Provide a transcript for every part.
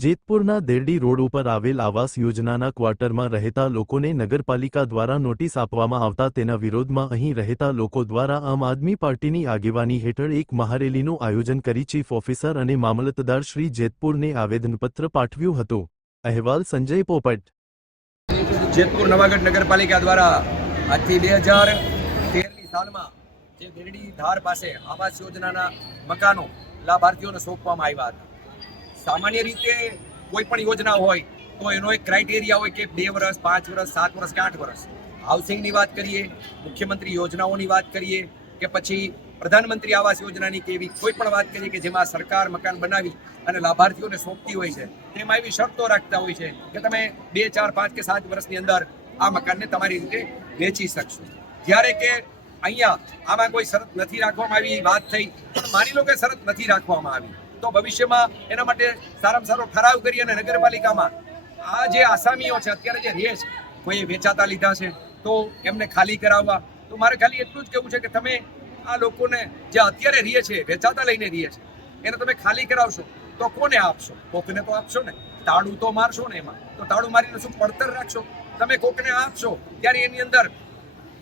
જેતપુરના Derdi road ઉપર આવેલ આવાસ યોજનાના ક્વાર્ટરમાં રહેતા લોકોને નગરપાલિકા દ્વારા નોટિસ આપવામાં આવતા તેના વિરોધમાં અહીં રહેતા લોકો દ્વારા આમ આદમી પાર્ટીની આગેવાની હેઠળ એક મહારેલીનું આયોજન કરી ચીફ ઓફિસર અને મામલતદાર શ્રી જેતપુરને આવેદનપત્ર પાઠવ્યું હતું. અહેવાલ સંજય પોપટ. જેતપુર નવાગઢ નગરપાલિકા દ્વારા આજથી બે હજાર તેરની સાલમાં જે દેરડી ધાર પાસે આવાસ યોજનાના મકાનો લાભાર્થીઓને સોંપવામાં આવ્યા હતા. સામાન્ય રીતે કોઈ પણ યોજના હોય, તો એનો એક ક્રાઇટેરિયા હોય કે બે વર્ષ પાંચ વર્ષ સાત વર્ષ કે આઠ વર્ષ હાઉસિંગની વાત કરીએ, મુખ્યમંત્રી યોજનાઓની વાત કરીએ, કે પછી પ્રધાનમંત્રી આવાસ યોજનાની કે એવી કોઈ પણ વાત કરીએ કે જેમાં સરકાર મકાન બનાવી અને લાભાર્થીઓને સોંપતી હોય છે, તેમાં એવી શરતો રાખતા હોય છે કે તમે બે, ચાર, પાંચ કે સાત વર્ષની અંદર આ મકાનને તમારી રીતે વેચી શકશો. જ્યારે કે અહીંયા આમાં કોઈ શરત નથી રાખવામાં આવી વાત થઈ, પણ માની લો કે શરત નથી રાખવામાં આવી, તો ભવિષ્યમાં એના માટે સારામાં સારો ઠરાવ કરી અને નગરપાલિકામાં આ જે આસામીઓ છે, અત્યારે જે રહે છે, કોઈએ વેચાતા લીધા છે, તો એમને ખાલી કરાવવા, તો મારે ખાલી એટલું જ કહેવું છે કે તમે આ લોકોને જે અત્યારે રહે છે, વેચાતા લઈને રહે છે, એને તમે ખાલી કરાવશો, તો કોને આપશો? કોકને તો આપશો ને? તાળું તો મારશો ને એમાં, તો તાળું મારીને શું પડતર રાખશો? તમે કોકને આપશો, ત્યારે એની અંદર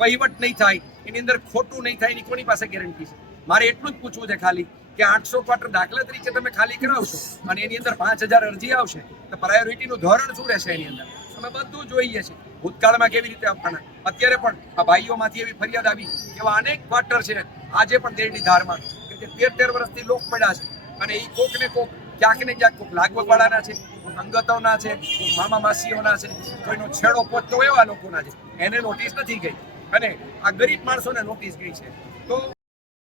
વહીવટ નહીં થાય એની અંદર ખોટું નહીં થાય એની કોની પાસે ગેરંટી છે? મારે એટલું જ પૂછવું છે ખાલી કે આઠસો ક્વાર્ટર દાખલા તરીકે તમે ખાલી કરાવશો અને એની અંદર પાંચ હજાર અરજી આવશે, તો પ્રાયોરિટીનું ધોરણ શું રહેશે એની અંદર? અમે બધું જોઈએ છે ભૂતકાળમાં કેવી રીતે આપવાના? અત્યારે પણ આ ભાઈઓમાંથી એવી ફરિયાદ આવી એવા અનેક ક્વાર્ટર છે, આજે પણ દેરડી ધારમાં. કે જે તેર તેર વર્ષથી લોક પડ્યા છે અને એ કોક ને કોક, ક્યાંક ને ક્યાંક કોક લાગવગવાળાના છે અંગતોના છે મામા માસીઓના છે, કોઈનો છેડો પોચતો એવા લોકોના છે. એને નોટિસ નથી ગઈ. અને આ ગરીબ માણસોને નોટિસ ગઈ છે. તો